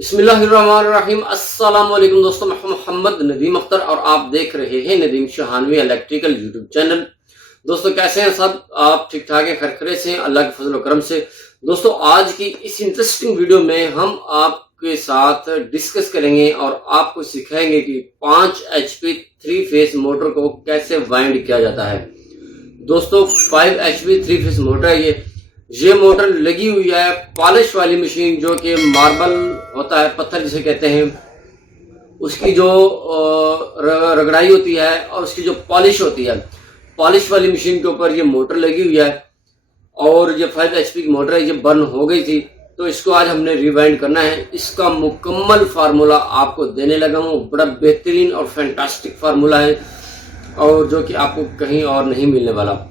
बिस्मिल्लाहिर्रहमानिर्रहीम। अस्सलाम वालेकुम दोस्तों, मैं मोहम्मद नदीम अख्तर और आप देख रहे हैं नदीम शाहानवी इलेक्ट्रिकल यूट्यूब चैनल। दोस्तों कैसे हैं सब? आप ठीक ठाक हैं, खैर से हैं, अल्लाह के फजल और करम से। दोस्तों आज की इस इंटरेस्टिंग वीडियो में हम आपके साथ डिस्कस करेंगे और आपको सिखाएंगे कि 5 HP 3 फेस मोटर को कैसे वाइंड किया जाता है। दोस्तों 5 HP 3 फेस मोटर है ये मोटर लगी हुई है पॉलिश वाली मशीन, जो कि मार्बल होता है, पत्थर जिसे कहते हैं, उसकी जो रगड़ाई होती है और उसकी जो पॉलिश होती है, पॉलिश वाली मशीन के ऊपर ये मोटर लगी हुई है। और ये 5 HP की मोटर है, ये बर्न हो गई थी, तो इसको आज हमने रिवाइंड करना है। इसका मुकम्मल फार्मूला आपको देने लगा हूँ। बड़ा बेहतरीन और फैंटास्टिक फार्मूला है और जो कि आपको कहीं और नहीं मिलने वाला।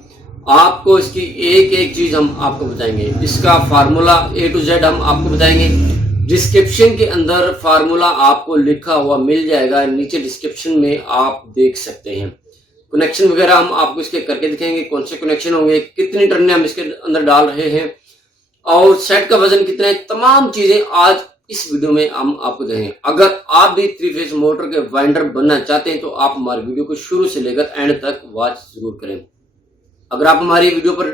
आपको इसकी एक एक चीज हम आपको बताएंगे, इसका फार्मूला A to Z हम आपको बताएंगे। डिस्क्रिप्शन के अंदर फार्मूला आपको लिखा हुआ मिल जाएगा, नीचे डिस्क्रिप्शन में आप देख सकते हैं। कनेक्शन वगैरह हम आपको इसके करके दिखाएंगे, कौन से कनेक्शन होंगे, कितनी टर्नें हम इसके अंदर डाल रहे हैं और सेट का वजन कितना है, तमाम चीजें आज इस वीडियो में हम आपको देंगे। अगर आप भी 3 फेस मोटर के वाइंडर बनना चाहते हैं तो आप हमारी वीडियो को शुरू से लेकर एंड तक वॉच जरूर करें। अगर आप हमारी वीडियो पर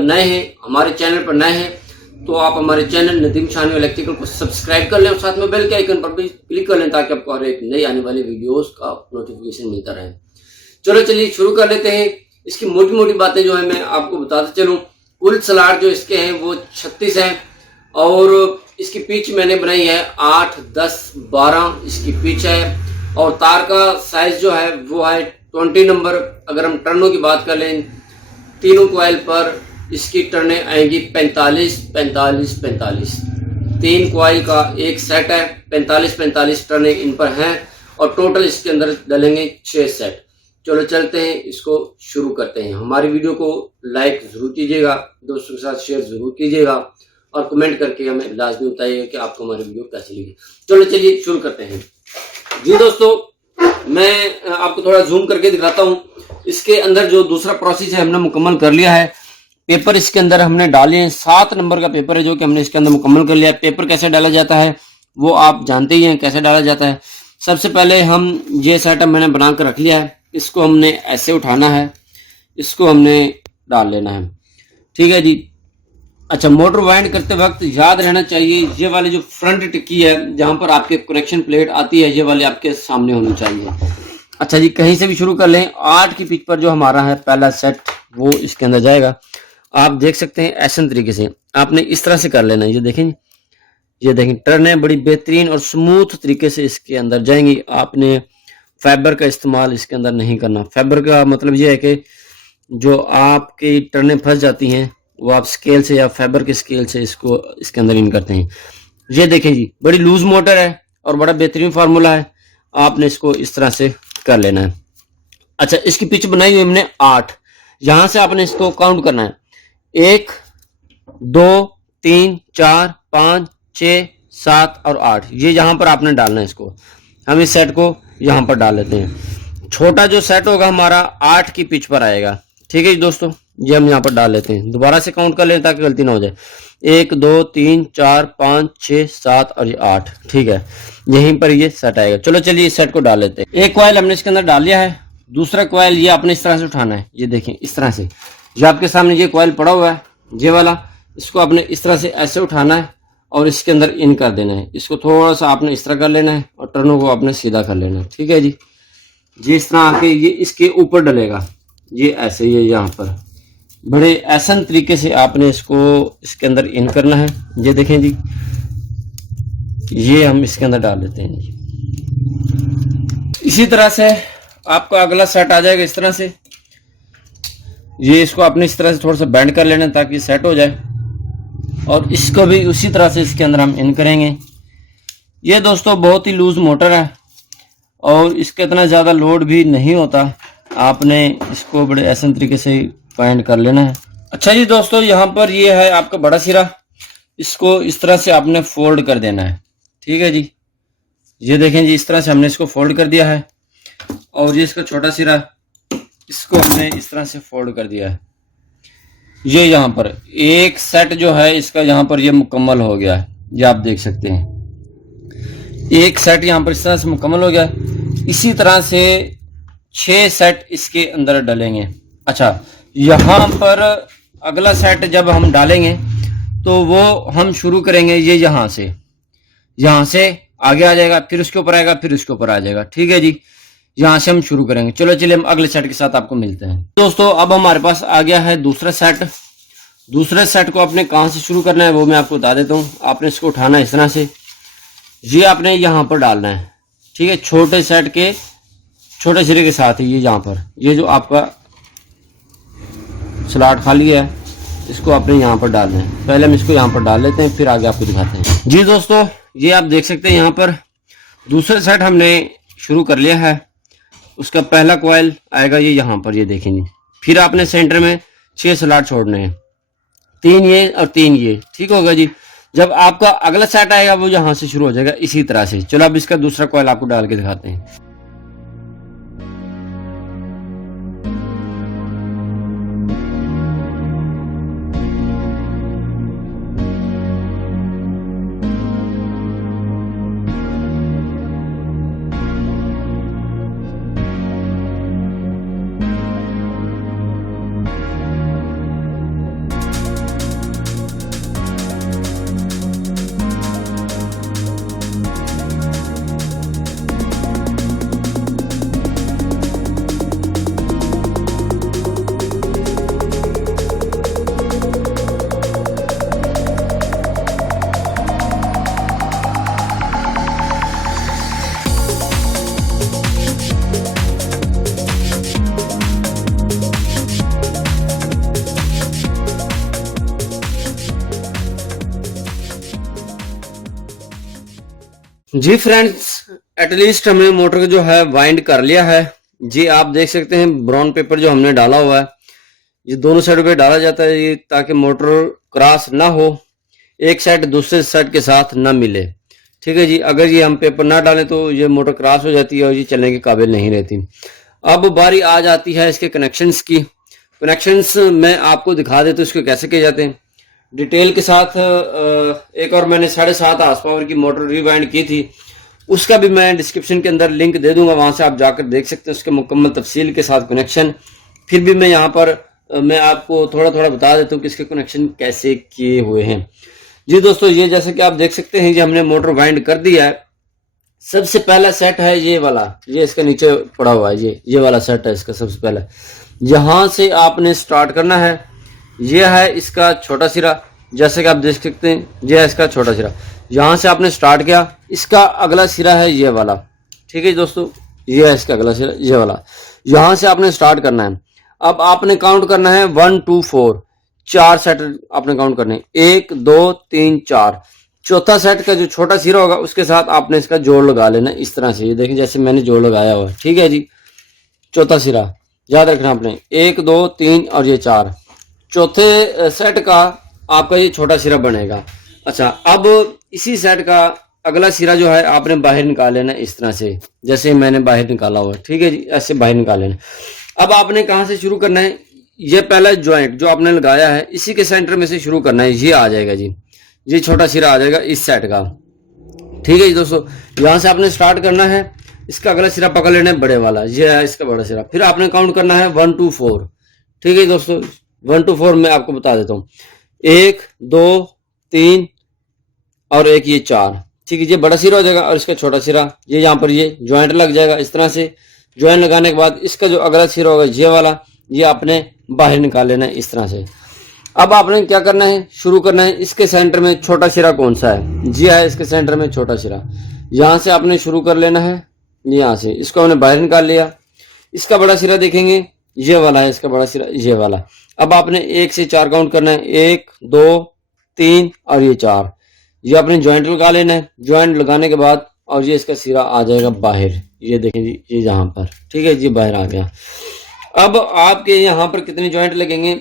नए हैं, हमारे चैनल पर नए हैं, तो आप हमारे चैनल नदीम शाहानवी इलेक्ट्रिकल को सब्सक्राइब कर लें और साथ में बेल के आइकन पर भी क्लिक कर लें ताकि आपको हर एक नई आने वाली वीडियोस का नोटिफिकेशन मिलता रहे। चलिए शुरू कर लेते हैं। इसकी मोटी मोटी बातें जो है मैं आपको बताते चलूँ। कुल स्लॉट जो इसके हैं वो 36 हैं और इसकी पिच मैंने बनाई है 8, 10, 12 इसकी पिच है। और तार का साइज जो है वो है 20 नंबर। अगर हम टर्नों की बात कर लें, तीनों कॉइल पर इसकी टर्नें आएंगी 45, 45, 45। 3 कॉइल का एक सेट है, 45, 45 टर्नें इन पर हैं और टोटल इसके अंदर डलेंगे 6 सेट। चलो चलते हैं, इसको शुरू करते हैं। हमारी वीडियो को लाइक जरूर कीजिएगा, दोस्तों के साथ शेयर जरूर कीजिएगा और कमेंट करके हमें लाजमी बताइए कि आपको हमारी वीडियो कैसी लगी। चलिए शुरू करते हैं। जी दोस्तों, मैं आपको थोड़ा जूम करके दिखाता हूँ। इसके अंदर जो दूसरा प्रोसेस है हमने मुकम्मल कर लिया है। पेपर इसके अंदर हमने डाले हैं, 7 नंबर का पेपर है जो कि हमने इसके अंदर मुकम्मल कर लिया है। पेपर कैसे डाला जाता है वो आप जानते ही हैं कैसे डाला जाता है। सबसे पहले हम ये सेटअप मैंने बना कर रख लिया है, इसको हमने ऐसे उठाना है, इसको हमने डाल लेना है। ठीक है जी। अच्छा, मोटर वाइंड करते वक्त याद रहना चाहिए ये वाली जो फ्रंट टिक्की है जहां पर आपके कनेक्शन प्लेट आती है, ये वाली आपके सामने होनी चाहिए। अच्छा जी, कहीं से भी शुरू कर लें। 8 की पिच पर जो हमारा है पहला सेट वो इसके अंदर जाएगा। आप देख सकते हैं ऐसे तरीके से आपने इस तरह से कर लेना है। ये देखें टर्नें बड़ी बेहतरीन और स्मूथ तरीके से इसके अंदर जाएंगी। आपने फाइबर का इस्तेमाल इसके अंदर नहीं करना। फाइबर का मतलब ये है कि जो आपकी टर्नें फंस जाती हैं वो आप स्केल से या फाइबर के स्केल से इसको इसके अंदर इन करते हैं। ये देखें जी, बड़ी लूज मोटर है और बड़ा बेहतरीन फार्मूला है। आपने इसको इस तरह से कर लेना है। अच्छा, इसकी पिच बनाई हुई हमने 8। यहां से आपने इसको काउंट करना है 1, 2, 3, 4, 5, 6, 7 और 8। ये यहां पर आपने डालना है इसको। हम इस सेट को यहां पर डाल लेते हैं। छोटा जो सेट होगा हमारा 8 की पिच पर आएगा। ठीक है जी दोस्तों, ये हम यहाँ पर डाल लेते हैं। दोबारा से काउंट कर लें ताकि गलती ना हो जाए। 1, 2, 3, 4, 5, 6, 7 और ये 8। ठीक है, यहीं पर ये सेट आएगा। चलिए इस सेट को डाल लेते हैं। एक कॉइल हमने इसके अंदर डाल लिया है। दूसरा कॉइल ये आपने इस तरह से उठाना है। ये देखें इस तरह से, जो आपके सामने ये कॉइल पड़ा हुआ है ये वाला, इसको आपने इस तरह से ऐसे उठाना है और इसके अंदर इन कर देना है। इसको थोड़ा सा आपने इस तरह कर लेना है और टर्नों को आपने सीधा कर लेना है। ठीक है जी। ये इस तरह आके ये इसके ऊपर डलेगा, ये ऐसे, ये यहाँ पर बड़े आसान तरीके से आपने इसको इसके अंदर इन करना है। ये देखें जी, ये हम इसके अंदर डाल देते हैं जी। इसी तरह से आपका अगला सेट आ जाएगा इस तरह से। ये इसको आपने इस तरह से थोड़ा सा बेंड कर लेना ताकि सेट हो जाए और इसको भी उसी तरह से इसके अंदर हम इन करेंगे। ये दोस्तों बहुत ही लूज मोटर है और इसका इतना ज़्यादा लोड भी नहीं होता। आपने इसको बड़े आसान तरीके से फाइंड कर लेना है। अच्छा जी दोस्तों, यहाँ पर ये है आपका बड़ा सिरा, इसको इस तरह से आपने फोल्ड कर देना है। ठीक है जी। ये देखें जी, इस तरह से हमने इसको फोल्ड कर दिया है और ये इसका छोटा सिरा, इसको हमने इस तरह से फोल्ड कर दिया है। ये यहाँ पर एक सेट जो है इसका यहाँ पर ये मुकम्मल हो गया है, ये आप देख सकते हैं। एक सेट यहाँ पर इस तरह से मुकम्मल हो गया। इसी तरह से 6 सेट इसके अंदर डालेंगे। अच्छा, यहाँ पर अगला सेट जब हम डालेंगे तो वो हम शुरू करेंगे ये यहाँ से आगे आ जाएगा, फिर उसके ऊपर आएगा, फिर उसके ऊपर आ जाएगा। ठीक है जी, यहाँ से हम शुरू करेंगे। चलो चलिए हम अगले सेट के साथ आपको मिलते हैं। दोस्तों अब हमारे पास आ गया है दूसरा सेट। दूसरे सेट को आपने कहाँ से शुरू करना है वो मैं आपको बता देता हूँ। आपने इसको उठाना है इस तरह से, ये आपने यहाँ पर डालना है। ठीक है, छोटे सेट के छोटे सिरे के साथ ही ये यहाँ पर, ये जो आपका स्लॉट खाली है इसको आपने यहाँ पर डालना है। पहले हम इसको यहाँ पर डाल लेते हैं, फिर आगे आपको दिखाते हैं। जी दोस्तों, ये आप देख सकते हैं यहाँ पर दूसरा सेट हमने शुरू कर लिया है। उसका पहला कॉइल आएगा ये यहाँ पर, ये देखेंगे। फिर आपने सेंटर में 6 स्लॉट छोड़ने हैं, 3 ये और 3 ये। ठीक होगा जी। जब आपका अगला सेट आएगा वो यहाँ से शुरू हो जाएगा इसी तरह से। चलो अब इसका दूसरा कॉइल आपको डाल के दिखाते हैं। जी फ्रेंड्स, एटलीस्ट हमने मोटर को जो है वाइंड कर लिया है। जी आप देख सकते हैं ब्राउन पेपर जो हमने डाला हुआ है, ये दोनों साइड पे डाला जाता है ये ताकि मोटर क्रॉस ना हो, एक साइड दूसरे साइड के साथ ना मिले। ठीक है जी, अगर ये हम पेपर ना डालें तो ये मोटर क्रॉस हो जाती है और ये चलने के काबिल नहीं रहती। अब बारी आ जाती है इसके कनेक्शंस की। कनेक्शंस मैं आपको दिखा देता हूँ इसको कैसे किए जाते हैं डिटेल के साथ। एक और मैंने 7.5 हार्स पावर की मोटर रिवाइंड की थी, उसका भी मैं डिस्क्रिप्शन के अंदर लिंक दे दूंगा, वहां से आप जाकर देख सकते हैं उसके मुकम्मल तफसील के साथ कनेक्शन। फिर भी मैं यहाँ पर मैं आपको थोड़ा थोड़ा बता देता हूँ कि इसके कनेक्शन कैसे किए हुए हैं। जी दोस्तों, ये जैसे कि आप देख सकते हैं, ये हमने मोटर वाइंड कर दिया है। सबसे पहला सेट है ये वाला, ये इसका नीचे पड़ा हुआ है, ये वाला सेट है इसका। सबसे पहले यहाँ से आपने स्टार्ट करना है। ये है इसका छोटा सिरा, जैसे कि आप देख सकते हैं, ये है इसका छोटा सिरा। यहाँ से आपने स्टार्ट किया, इसका अगला सिरा है ये वाला। ठीक है दोस्तों, ये है इसका अगला सिरा, ये वाला। यहाँ से आपने स्टार्ट करना है। अब आपने काउंट करना है 1 2 4, 4 सेट आपने काउंट करने, 1 2 3 4। चौथा सेट का जो छोटा सिरा होगा उसके साथ आपने इसका जोड़ लगा लेना इस तरह से। ये देखें जैसे मैंने जोड़ लगाया हुआ है। ठीक है जी, चौथा सिरा याद रखना आपने, 1 2 3 और ये 4। चौथे सेट का आपका ये छोटा सिरा बनेगा। अच्छा, अब इसी सेट का अगला सिरा जो है आपने बाहर निकाल लेना इस तरह से, जैसे मैंने बाहर निकाला हुआ है। ठीक है जी, ऐसे बाहर निकाल लेना। अब आपने कहाँ से शुरू करना है, ये पहला ज्वाइंट जो आपने लगाया है इसी के सेंटर में से शुरू करना है। ये आ जाएगा जी, ये छोटा सिरा आ जाएगा इस सेट का। ठीक है जी दोस्तों, यहाँ से आपने स्टार्ट करना है, इसका अगला सिरा पकड़ लेना है बड़े वाला, ये है इसका बड़ा सिरा। फिर आपने काउंट करना है 1 2 4। ठीक है दोस्तों, 1 2 4 मैं आपको बता देता हूँ, 1 2 3 और एक ये 4। ठीक है, ये बड़ा सिरा हो जाएगा और इसका छोटा सिरा ये यहाँ पर ये ज्वाइंट लग जाएगा इस तरह से। ज्वाइंट लगाने के बाद इसका जो अगला सिरा होगा ये वाला, ये आपने बाहर निकाल लेना है इस तरह से। अब आपने क्या करना है, शुरू करना है इसके सेंटर में छोटा सिरा कौन सा है, जी है इसके सेंटर में छोटा सिरा। यहाँ से आपने शुरू कर लेना है, यहाँ से इसको हमने बाहर निकाल लिया। इसका बड़ा सिरा देखेंगे ये वाला है, इसका बड़ा सिरा ये वाला। अब आपने 1 से 4 काउंट करना है, 1 2 3 और ये 4। ये आपने ज्वाइंट लगा लेना है। ज्वाइंट लगाने के बाद और ये इसका सिरा आ जाएगा बाहर, ये देखें जी, ये यहाँ पर। ठीक है जी, बाहर आ गया। अब आपके यहाँ पर कितने ज्वाइंट लगेंगे,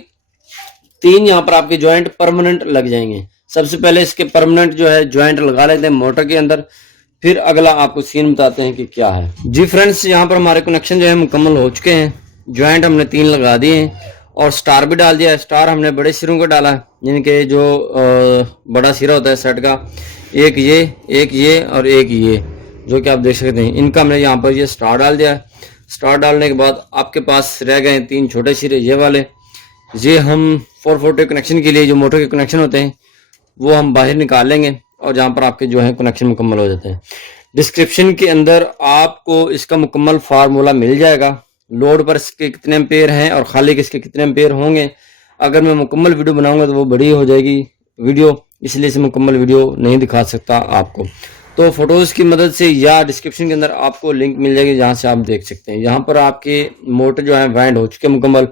3 यहाँ पर आपके ज्वाइंट परमानेंट लग जाएंगे। सबसे पहले इसके परमानेंट जो है ज्वाइंट लगा लेते हैं मोटर के अंदर, फिर अगला आपको सीन बताते हैं कि क्या है। जी फ्रेंड्स, यहाँ पर हमारे कनेक्शन जो है मुकम्मल हो चुके हैं। ज्वाइंट हमने 3 लगा दिए हैं और स्टार भी डाल दिया है। स्टार हमने बड़े सिरों को डाला है, यानी कि जो बड़ा सिरा होता है सेट का, एक ये और एक ये। जो कि आप देख सकते हैं। इनका हमने यहाँ पर ये स्टार डाल दिया है। स्टार डालने के बाद आपके पास रह गए 3 छोटे सिरे ये वाले। ये हम 440 कनेक्शन के लिए जो मोटर के कनेक्शन होते हैं वो हम बाहर निकाल लेंगे और जहाँ पर आपके जो है कनेक्शन मुकम्मल हो जाते हैं। डिस्क्रिप्शन के अंदर आपको इसका मुकम्मल फार्मूला मिल जाएगा, लोड पर इसके कितने एम्पेयर हैं और खाली के इसके कितने एम्पेयर होंगे। अगर मैं मुकम्मल वीडियो बनाऊंगा तो वो बड़ी हो जाएगी वीडियो, इसलिए से मुकम्मल वीडियो नहीं दिखा सकता आपको। तो फोटोज़ की मदद से या डिस्क्रिप्शन के अंदर आपको लिंक मिल जाएगी जहाँ से आप देख सकते हैं। यहाँ पर आपके मोटर जो है वाइंड हो चुके मुकम्मल।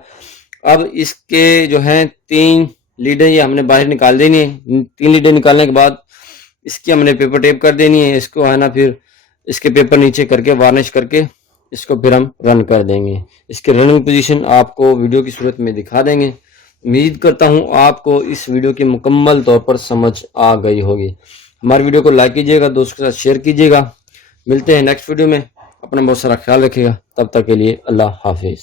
अब इसके जो है 3 लीडें ये हमने बाहर निकाल देनी है। 3 लीडें निकालने के बाद इसकी हमने पेपर टेप कर देनी है। इसको है ना फिर इसके पेपर नीचे करके वार्निश करके इसको फिर हम रन कर देंगे। इसके रनिंग पोजीशन आपको वीडियो की सूरत में दिखा देंगे। उम्मीद करता हूँ आपको इस वीडियो की मुकम्मल तौर पर समझ आ गई होगी। हमारे वीडियो को लाइक कीजिएगा, दोस्तों के साथ शेयर कीजिएगा। मिलते हैं नेक्स्ट वीडियो में। अपना बहुत सारा ख्याल रखिएगा। तब तक के लिए अल्लाह हाफिज़।